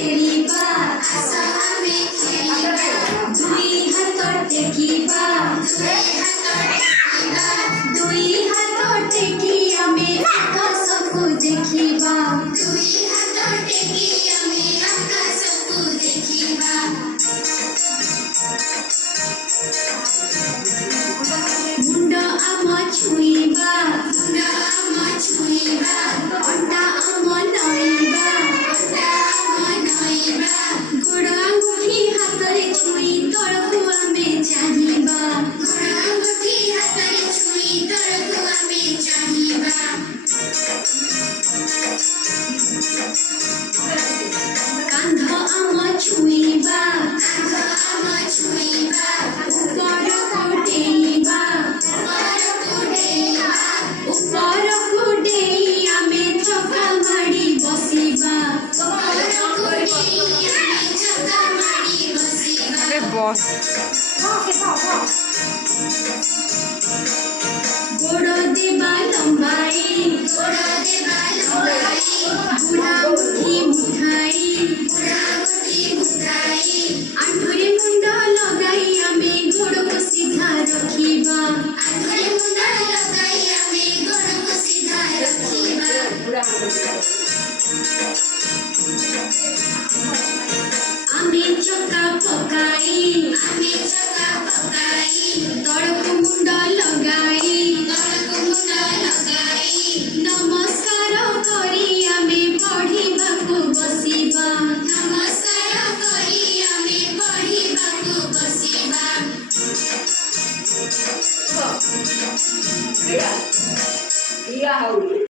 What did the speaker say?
খেলিবা আস আমি খেলিবা দুই হাতর টেকিবা দুই হাতর টেকি আমি আকাশকু দেখিবা দুই হাতর টেকি আমি আকাশকু দেখিবা মুন্ড আম ছুঁইবা অন্টা আম নইবা গোড় আঙুঠি হাତରେ ছুঁই তଳକୁ ଆମେ ଚାହିଁବା କାନ୍ଧ ଆମ ଛୁଇଁବା ଉପରକୁ ଡେଇଁ ଆମେ ଚକା ମାଡ଼ି ବସିବା ଗୋଡ଼ ଦେବା ଲମ୍ବାଇ ବୁଢ଼ା ମୁଠି ମୁଠାଇ